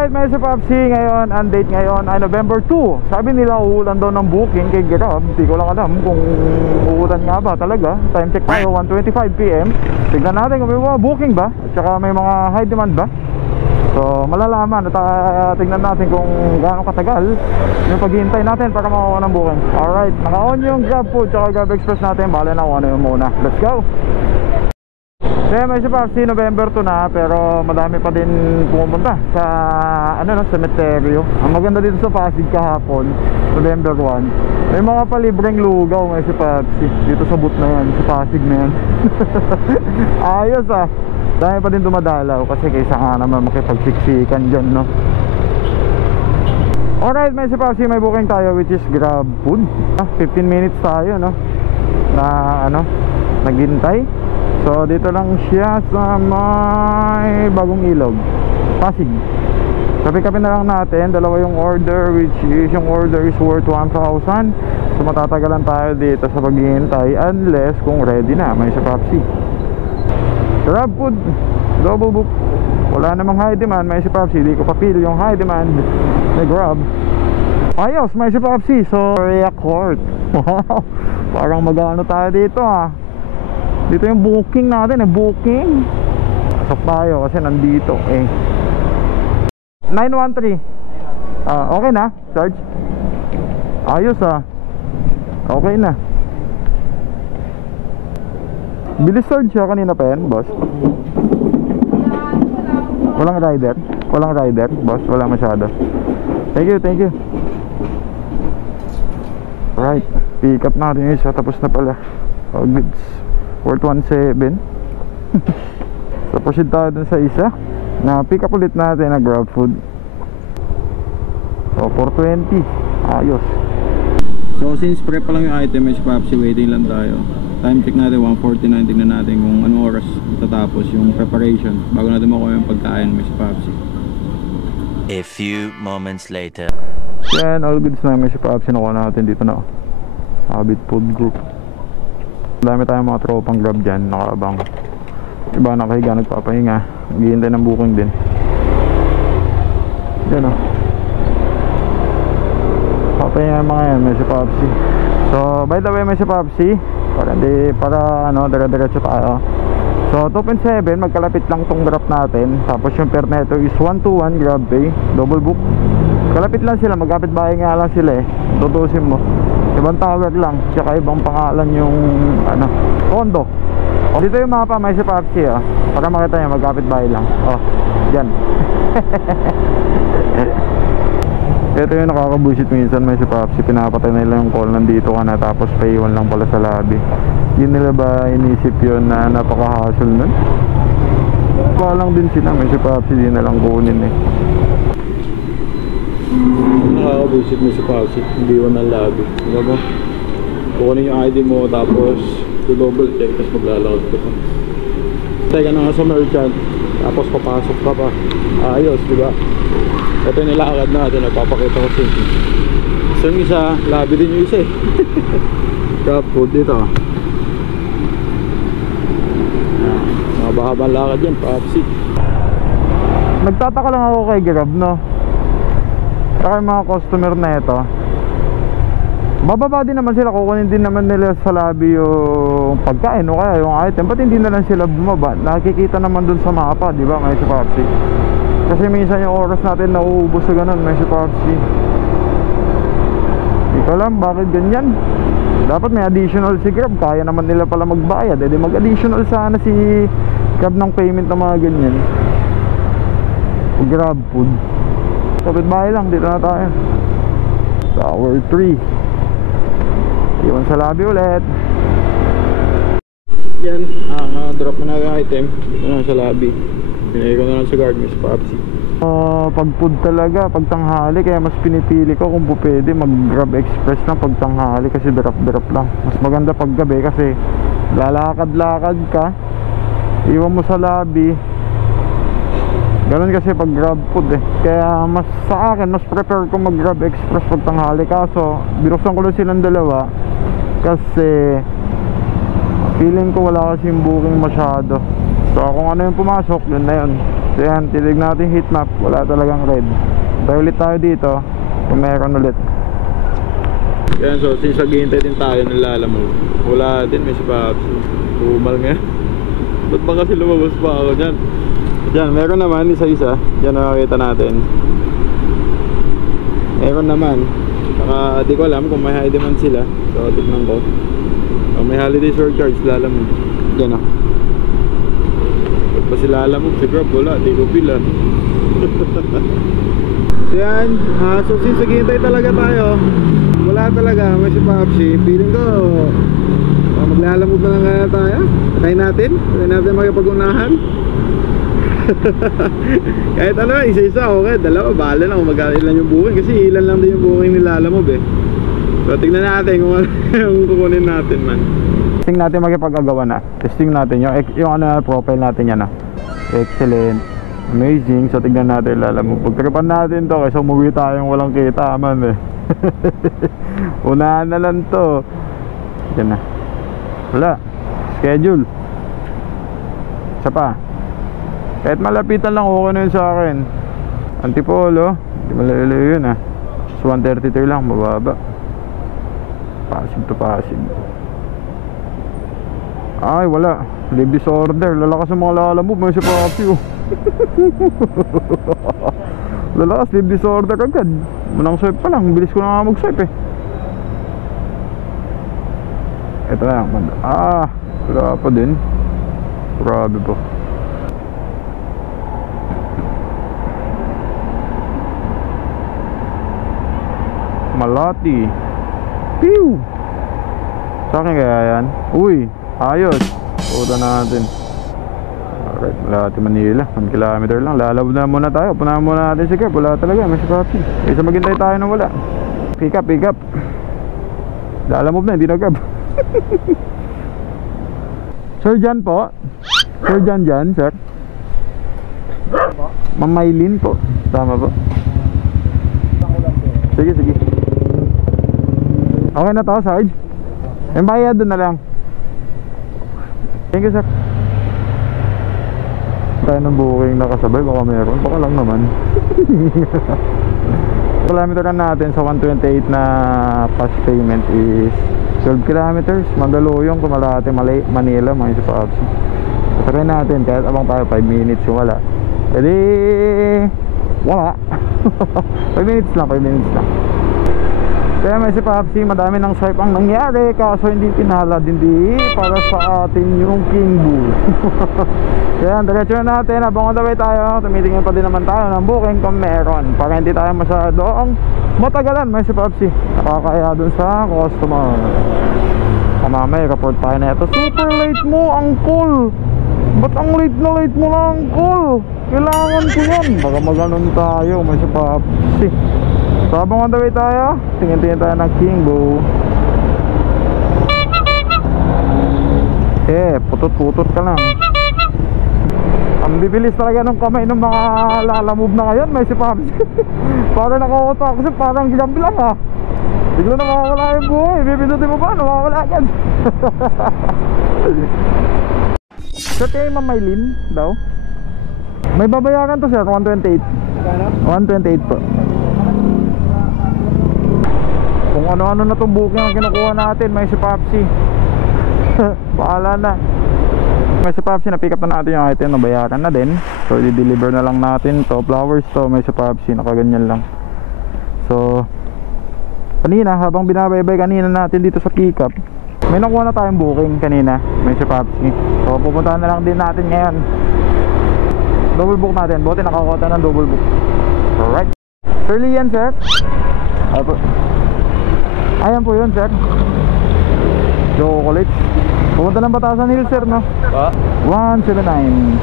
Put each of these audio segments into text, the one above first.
Alright, may si Popsi ngayon. Ang date ngayon ay November 2. Sabi nila uulan daw ng booking kay Grab. Hindi ko lang alam kung uulan nga ba talaga. Time check tayo, 1:25 PM. Tignan natin kung may mga booking ba at saka may mga high demand ba. So malalaman at tignan natin kung gaano katagal yung paghihintay natin para makakuha ng booking. Alright, naka-on yung Grab Food at Grab Express natin. Bale na kung ano yung muna. Let's go! Kaya may si Popsi, November 2 na, pero madami pa din pumupunta sa cemetery. Ang maganda dito sa Pasig kahapon, November 1, may mga palibreng lugaw may si Popsi dito sa boot na yan, sa Pasig na yan. Ayos ah. Dami pa din dumadalaw kasi kaysa nga naman makipagsiksikan dyan, no? Alright, may si Popsi, may booking tayo which is Grab Food. 15 minutes tayo, no? Na naghintay. So dito lang siya sa may Bagong Ilog, Pasig. Kapi-kapi na lang natin. Dalawa yung order, which is yung order is worth 1,000. So matatagalan tayo dito sa paghihintay unless kung ready na. May sa Popsi Grab Food, double book. Wala namang high demand. May sa Popsi, di ko pa feel yung high demand na Grab. Ayos, may sa Popsi. So Area Court. Wow, parang mag-ano tayo dito ah. Dito yung booking natin, booking. Pasok tayo kasi nandito 913. Okay na, Sarge? Ayos ah. Okay na. Bilis Sarge siya kanina pa yan, boss. Walang rider? Walang rider, boss? Wala masyado. Thank you, thank you. Right, pick up natin yung isa. Tapos na pala. All goods. Worth 1,700. So proceed tayo dun sa isa na pick up ulit natin na Grab Food. So 420. Ayos. So since prep pa lang yung item, may Popsi, waiting lang tayo. Time check natin 1:49. Tingnan natin kung anong oras matatapos yung preparation bago natin makuha yung pagkain, may Popsi. A few moments later. Yan, all goods na may Popsi nakuha natin dito na Habit Food Group. Dami tayong mga tropang Grab dyan, nakaabang. Iba nakahiga, nagpapahinga. Maghihintay ng booking din. Yan o. Papahinga mga yan, may si Popsi. So by the way, may si Popsi. Para dire-diretso tayo. So 2.7, magkalapit lang tong drop natin. Tapos yung per neto is 121 Grab Pay, double book. Kalapit lang sila, magkapit bahay nga lang sila tutusin mo. Ibang tower lang, tsaka ibang pangalan yung condo. Dito yung mapa, may si Popsi para makita nyo, magkapit bahay lang. Dyan. Ito yung nakakabullshit minsan, may si Popsi. Pinapatay nila yung call, nandito ka na, tapos paiwan lang pala sa lobby. Yun nila ba inisip yun na napaka-hassle nun? Palang din sila, may si Popsi, di na lang kunin Nakakabusit mo si Popsi, hindi mo ng lobby. Diba mo? Kukunin yung ID mo, tapos double check, tapos maglalakad ka pa. Teka na nga sa merchant, tapos papasok ka pa. Ayos, diba? Ito yung nilakad natin, nagpapakita ko sa inyo. So yung isa, lobby din yung isa Grab Food dito. Mga bahabang lakad yan, Popsi. Nagtataka lang ako kay Grab, no? Saka yung mga customer na ito, bababa din naman sila, kukunin din naman nila sa lobby yung pagkain o kaya yung item. Ba't hindi na lang sila bumaba? Nakikita naman dun sa mapa, di ba, may si Popsi? Kasi minsan yung oras natin nauubos sa ganun, may si Popsi. Hindi ko alam bakit ganyan. Dapat may additional si Grab, kaya naman nila pala magbayad. Edi mag-additional sana si Grab ng payment ng mga ganyan. Grab Food. Kapit bahay lang, dito na tayo. Tower 3. Iwan sa lobby ulit. Yan, drop na yung item. Dito na sa lobby. Pinay ko na lang sa guard, Miss Popsi. Pag food talaga, pag tanghali, kaya mas pinipili ko kung pwede mag Grab Express na pag tanghali kasi drop lang. Mas maganda pag gabi kasi lalakad-lakad ka, iwan mo sa lobby. Ganun kasi pag Grab Food Kaya mas sa akin, mas prefer ko mag Grab Express pag tanghali. Kaso binuksan ko lang silang dalawa kasi feeling ko wala kasing booking masyado. So kung ano yung pumasok, yun na yun. So yan, titig natin heat map, wala talagang red. Tayo ulit tayo dito kung meron ulit. Yan, so since naghihintay din tayo ng lalamove, wala din, may sipaps. Bumal nga. Ba't ba kasi lumabas pa ako dyan? Dyan, meron naman isa-isa. Dyan nakakita natin. Meron naman. Saka di ko alam kung may high demand sila. So tignan ko. So, may holiday surcharge, lalamove. Dyan o. Ba't ba sila lalamove? Si Grab wala, di ko pila. So yan, so since naghihintay talaga tayo, wala talaga, may si Popsi. Feeling ko maglalamove na lang kaya tayo. Try natin makipag-unahan. Kahit ano, isa-isa okay, dalawa, bahala lang kung mag-ilan yung booking. Kasi ilan lang din yung booking ni lalamove eh. So tignan natin kung ano yung kukunin natin man. Testing natin makipag-agawa na. Testing natin yung ano, profile natin yan. Excellent, amazing. So tignan natin lalamove. Pagtripan natin to kasi umuwi tayong walang kita man eh. Unahan na lang to. Yan na. Wala. Schedule. Isa pa. Kahit malapitan lang okay na yun sa akin. Antipolo. Hindi malalayo yun ah. So 133 lang, mababa. Pasig to pasig. Ay wala. Leave disorder. Lalakas ang mga lalamove. May si Papi oh. Lalakas, leave disorder agad. Munang swipe pa lang. Bilis ko na nga mag-swipe eh. Ito na lang. Wala pa din. Grabe po. Malati. Pew! Sa akin kaya yan. Uy, ayos. Puta natin. Alright, Malati, Manila 1 kilometer lang, lalabog na muna tayo. Punahan muna natin si Grab, wala talaga, may sipapi. Isa maghintay tayo nang wala. Pick up. Lalamove na, hindi na Grab. Sir Jan po. Sir Jan, sir. Mamaylin po. Tama po. Sige. Okay na to, Sarge? Yung bayad doon na lang. Thank you, sir. Tayo ng booking nakasabay, baka meron. Baka lang naman. Kilometer na natin sa 128 na fast payment is 12 kilometers. Mandaluyong, Malate, Manila, mga isa pa option. Try natin, kahit abang tayo 5 minutes yung wala. Pwede wala. 5 minutes lang. Kaya may si Popsi, madami ng swipe ang nangyari, kaso hindi pinalad, hindi para sa atin yung King Boo. Kaya diretso na natin, habang on the way tayo, tumitingin pa din naman tayo ng booking kung meron, para hindi tayo masyadong matagalan. May si Popsi, nakakaya dun sa customer. Mamaya report tayo na ito. Super late mo, uncle. Ba't ang late mo lang, uncle? Kailangan ko yan. Baka maganon tayo, may si Popsi. So habang on the way tayo, tingin tayo ng King Boo. Putot ka lang. Ang bibilis talaga ng kamay ng mga lalamove na ngayon, may si Popsi. Parang nakauta kasi parang gigambi lang ha. Bigla na mawawala yung buhay. Bibindutin mo ba? Nawawala agad. So tayo Mamaylin daw. May babayaran to sir, 128. 128 po. Kung ano-ano na itong booking ang kinukuha natin, may si Popsi. Bahala na. May si Popsi, na-pick up na natin yung item, nabayaran na din. So i-deliver na lang natin to. Flowers to, may si Popsi, nakaganyan lang. So kanina, habang binabaybay kanina natin dito sa pick up, may nakuha na tayong booking kanina, may si Popsi. So pupuntahan na lang din natin ngayon. Double book natin, buti nakakuha tayo ng double book. Alright. Sir Lian, sir. Apo. Ayan po yun, sir. Chocolates. Pumunta ng Batasan Hills, sir, no? 179.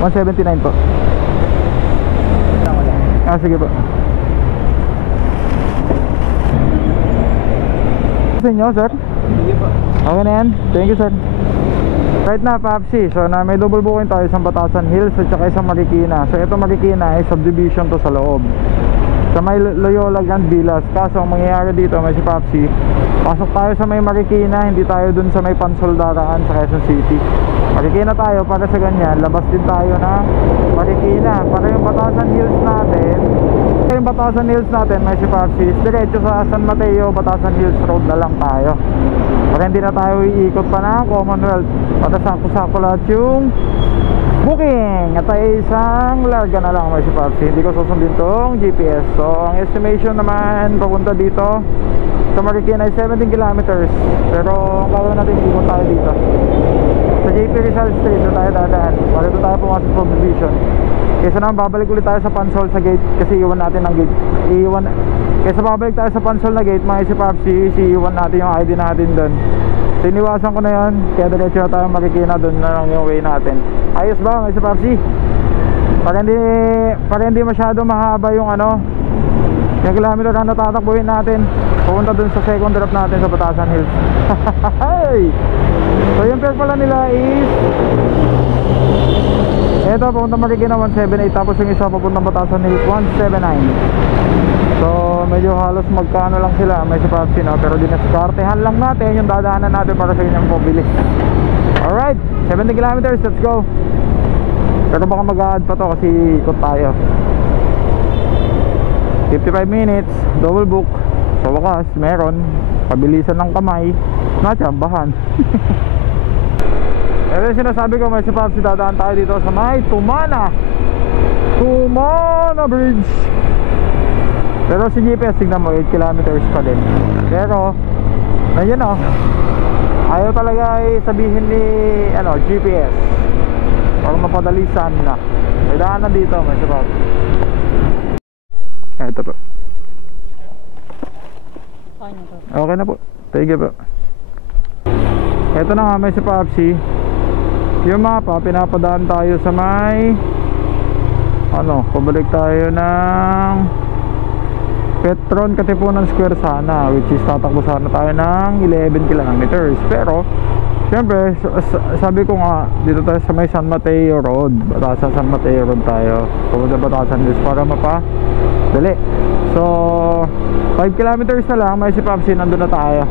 179 po. Sige po. Sa inyo, sir? Sige po. Okay na yan. Thank you, sir. Right na, Popsi. So na may double booking tayo sa Batasan Hills at saka isang Marikina. So ito Marikina ay subdivision to sa loob. Sa may Loyola Grand Villas. Kaso ang mangyayari dito, may si Popsi, Pasok tayo sa may Marikina, hindi tayo dun sa may Pansol daraan sa Quezon City. Marikina tayo para sa ganyan, labas din tayo ng Marikina para yung Batasan Hills natin, may si Papsis, diretso sa San Mateo, Batasan Hills Road na lang tayo para hindi na tayo iikot pa ng Commonwealth para sakto-sakto lahat yung booking at ay isang larga na lang may si Papsis. Hindi ko susundin tong GPS. So ang estimation naman papunta dito sa Marikina ay 17 kilometers, pero ang gagawin natin, ikot tayo dito sa JP Rizal Street, doon tayo dadaan para doon tayo pumasok sa Vision. Kaysa naman babalik ulit tayo sa Pansol sa gate kasi iwan natin ang gate, kaysa babalik tayo sa Pansol na gate mga si Papsi, iwan natin yung ID natin doon. Siniwasan ko na yun, kaya diretso na tayo Marikina, doon na lang yung way natin. Ayos ba mga si Papsi? Para hindi masyado mahaba yung yung kilometer na natatakbuhin natin pupunta dun sa second drop natin sa Batasan Hills. So yung fare pala nila is eto, papunta Marikina 178, tapos yung isa papunta Batasan Hills 179. So medyo halos magkano lang sila may si Papsi, no? Pero dinaskartehan lang natin yung dadaanan natin para sa inyong pabilis. Alright, 70 kilometers, let's go. Pero baka mag-a-add pa to kasi ikot tayo. 55 minutes, double book. Sa wakas, meron pabilisan ng kamay, natsambahan. Ito yung sinasabi ko, may si Papsi, dadaan tayo dito sa may Tumana Bridge. Pero si GPS, tignan mo, 8 kilometers pa din. Pero ayun ayaw talaga ay sabihin ni GPS para mapadalisan na. May daanan dito, may si Papsi. Ito po. Okay na po. Thank you po. Ito na nga, may si Papsi. Yung mapa, pinapadaan tayo sa may pabalik tayo ng Petron Katipunan Square sana, which is tatakbo sana tayo ng 11 kilometers. Pero siyempre, sabi ko nga, dito tayo sa may San Mateo Road, Batasan San Mateo Road tayo, pumunta Batasan Hills para dali. So 5 kilometers na lang, may si Papsi, nandun na tayo.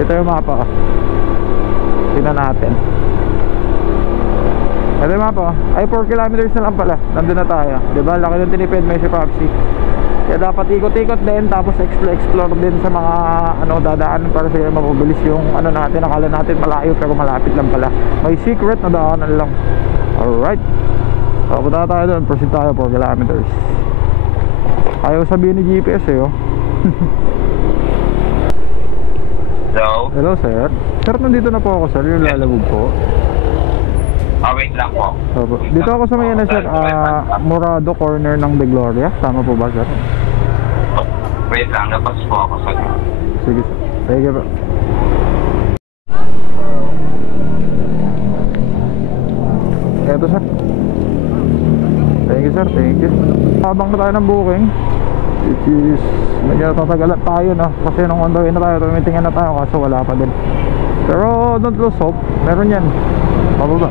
Ito yung mapa. Tingnan natin. Ito yung mapa. Ay 4 kilometers na lang pala, nandun na tayo. Diba, laki yung tinipid may si Papsi. Kaya dapat ikot-ikot din, tapos explore din sa mga dadaanan para sa mapabilis yung natin. Akala natin malayo pero malapit lang pala. May secret na daanan lang. Alright, so punta tayo doon, proceed tayo 4 kilometers. Ayaw sabihin ni GPS Hello? Hello sir. Sir, nandito na po ako sir, yung Lalamove po. Wait lang po. Dito ako sa may sir, Morado corner ng De Gloria. Tama po ba sir? Wait lang, napas po ako sa... Sige sir. Sige po. Eto sir. Thank you sir, thank you. Habang na tayo ng booking, which is medyo tatagalan tayo kasi nung on the way na tayo, tumitingin na tayo kaso wala pa din. Pero don't lose hope, meron yan. Pababa.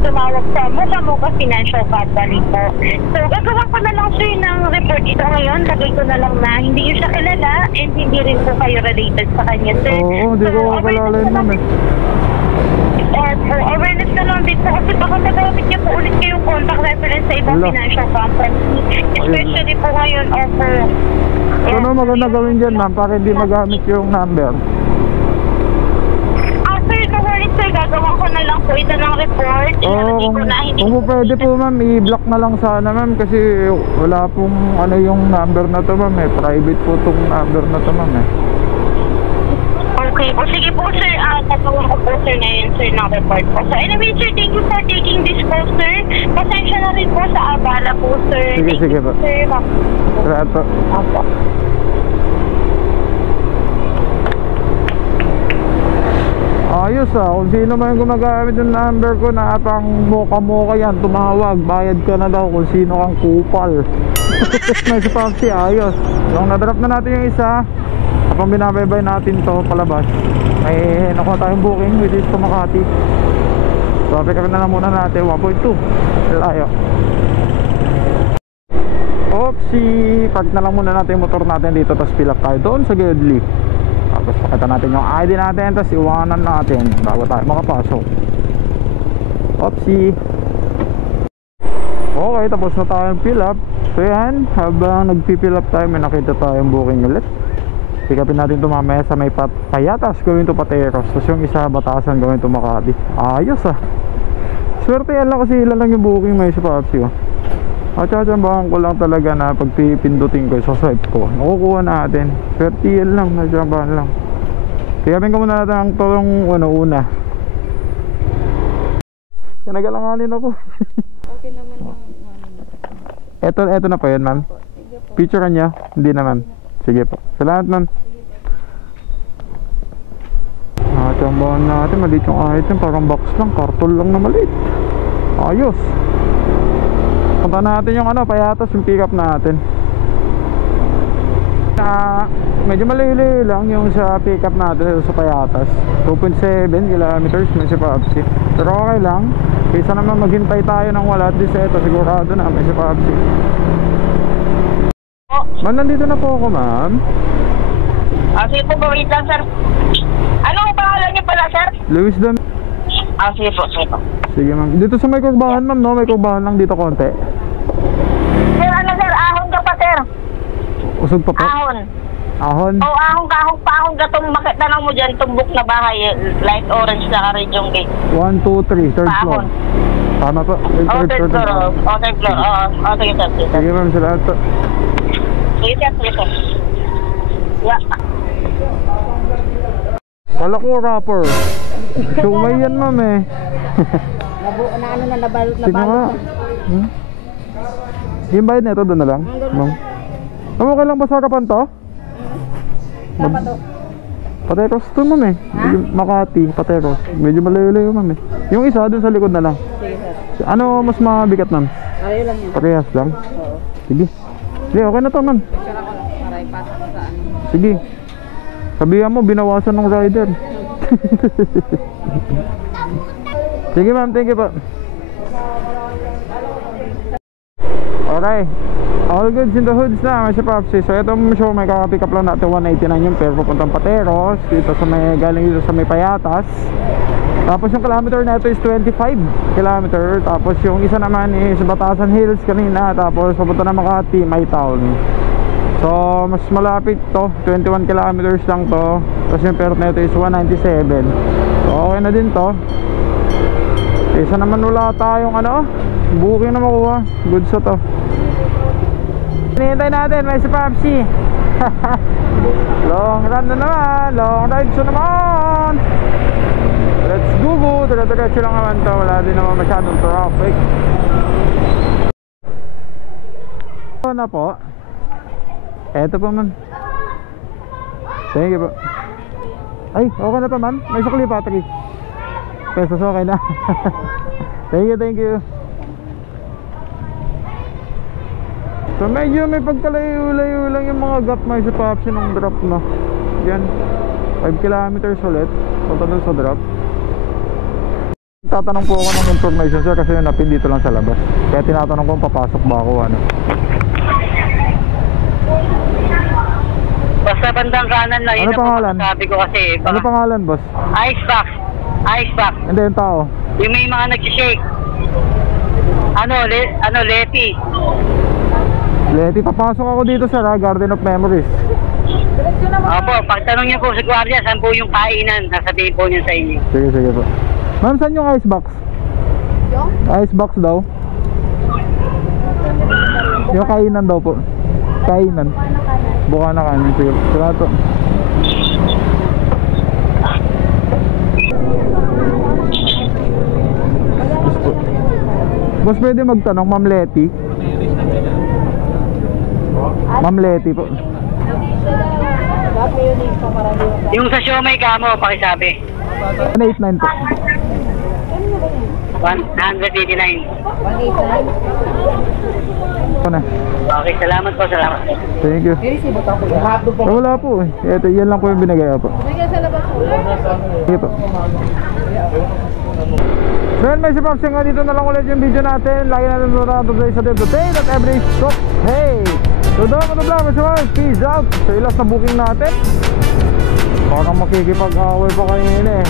Tumawag sa Mukamuka Financial Company po. So gagawa ko na lang sir ng report ito ngayon. Lagay ko na lang na hindi nyo siya kilala and hindi rin po kayo related sa kanya sir. Oo, hindi ko kalala yun naman awareness na lang din po kasi baka magamit niya po ulit kayong contact reference sa ibang financial company. Especially po ngayon ano maganda gawin dyan ma'am para hindi magamit yung number? Sir, no worries sir, gagawa ko na lang po ito ng report. Ilalagay ko na hindi kung pwede po ma'am, i-block na lang sana ma'am kasi wala pong yung number na to ma'am private po tong number na to ma'am Okay po, sige po sir, tatawag ko po sir ngayon sir ng report po. So anyway sir, thank you for taking this call sir. Pasensya na rin po sa abala po sir. Sige po. Sir, salamat po. Opo. Ayos kung sino man yung gumagamit yung number ko na pang moka-moka yan, tumawag, bayad ka na daw kung sino kang kupal. May si Papsi, ayos. Nung na-drop na natin yung isa, kapag binabaybay natin to palabas, may nakuha tayong booking which is to Makati. So pick up na lang muna natin 1.2 layo. Oopsie, park na lang muna natin yung motor natin dito, tapos fill up tayo doon sa Gedli. Tapos pakita natin yung ID natin, tapos iwanan natin bago tayo makapasok. Oopsie. Okay, tapos na tayong fill up. So yan, habang nagpi-fill up tayo, may nakita tayong booking ulit. Pick upin natin ito mamaya sa may Payatas, going to Pateros. Tapos yung isa Batasan, going to Makati. Ayos ah. Swerte yan lang kasi ilan lang yung booking may sa Papsi oh. At tsatsambahan ko lang talaga na pag pipindutin ko sa swipe ko, nakukuha natin. Swerte yan lang, natsambahan lang. Pick upin ko muna natin ang tolong una. Nagalanganin ako. Okay naman ang Eto na po yun, ma'am. Picturean niya? Hindi naman. Sige po. Salamat, ma'am. Tsambahan natin. Maliit yung item. Parang box lang. Karton lang na maliit. Ayos. Punta natin yung Payatas, yung pick up natin. Medyo malayo lang yung sa pick up natin sa Payatas. 2.7 kilometers may si Papsi. Pero okay lang. Kaysa naman maghintay tayo ng wala. At least ito sigurado na may si Papsi. Ma'am, nandito na po ako, ma'am. Sige po, wait lang, sir. Ano ang pangalan niyo pala, sir? Luis Dam. Sige po, sige po. Sige, ma'am. Dito sa may kurbahan, ma'am, no? May kurbahan lang dito konti. Sir, sir? Ahon ka pa, sir. Usog pa po. Ahon. Ahon. Ahon ka itong makita mo dyan, tumbok na bahay, light orange na ka-region gate. 1, 2, 3, third floor. Ahon. Tama po. Third floor. Third floor. Sige, sir. Sige, ma'am. Salamat po. Sige, sir. Yeah. Kala ko rapper. Sumay yan, ma'am eh. nabalot Sige nga. Yung bayad na ito, doon na lang. Ma'am. Ma'am, okay lang ba sa harapan to? Dapat to. Pateros to, ma'am eh. Medyo Makati, Pateros. Medyo malayo-layo, ma'am eh. Yung isa, doon sa likod na lang. Sige, sir. Ano mas mabigat, ma'am? Ayaw lang yun. Parehas lang? Oo. Sige. Sige, okay na to, ma'am. Picture ako lang para ipasok ko sa ano. Sige. Sabihan mo, binawasan ng rider. Sige, ma'am. Thank you po. Okay. All goods in the hoods na, Mr. Papsi. So itong show, may kakapick up lang natin 189 yung pero papuntang Pateros. Dito sa may, galing dito sa may Payatas. Tapos yung kilometer na ito is 25 kilometer. Tapos yung isa naman is Batasan Hills kanina. Tapos papunta na Makati, my town. So mas malapit to, 21 kilometers lang to. Tapos yung pero na ito is 197. So okay na din to. Isa naman wala tayong booking na makuha. Good sa to. Hinihintay natin, may si Papsi. Long run na naman. Long ride na naman. Let's go. Diretso lang naman to. Wala din naman masyadong traffic. Ito na po. Eto po, ma'am. Thank you po. Ay, okay na to, ma'am. May sukli pa, 3 pesos, okay na. Thank you. So medyo may pagkalayo-layo lang yung mga gap may sa Papsi ng drop na. Yan, 5 kilometers ulit punta dun sa drop. Tatanong po ako ng information, sir, kasi yung napin dito lang sa labas. Kaya tinatanong ko kung papasok ba ako Basta bandang kanan na yun. Ano pangalan? Sabi ko kasi. Ano pangalan, boss? Icebox. Hindi, yung tao. Yung may mga nag-shake. Leti. Leti, papasok ako dito, sir, Garden of Memories. Opo, pagtanong niyo po sa gwardiya, saan po yung kainan? Sasabihin po niyo sa inyo. Sige po. Ma'am, saan yung icebox? Yung? Icebox daw. Yung kainan daw po. Kainan. Buka na kanin. Sige. Salamat po. Boss, pwede magtanong, Ma'am Leti? Ma'am Leti po. Yung sa siomay ka mo, pakisabi. 189 po. 189. Ito na. Okay, salamat po. Thank you. Wala po eh. Ito, yan lang po yung binigay po. Sige, sa labas po. Sige po. So yun, may sipapsi nga, dito na lang ulit yung video natin. Lagi natin tuloy sa day to day at every stop. Hey! So doon ko na vlog, peace out. So yung last na booking natin, parang makikipag-away pa kanina eh.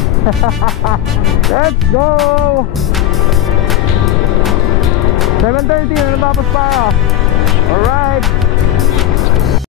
Let's go! 7:30 na natapos pa. Alright.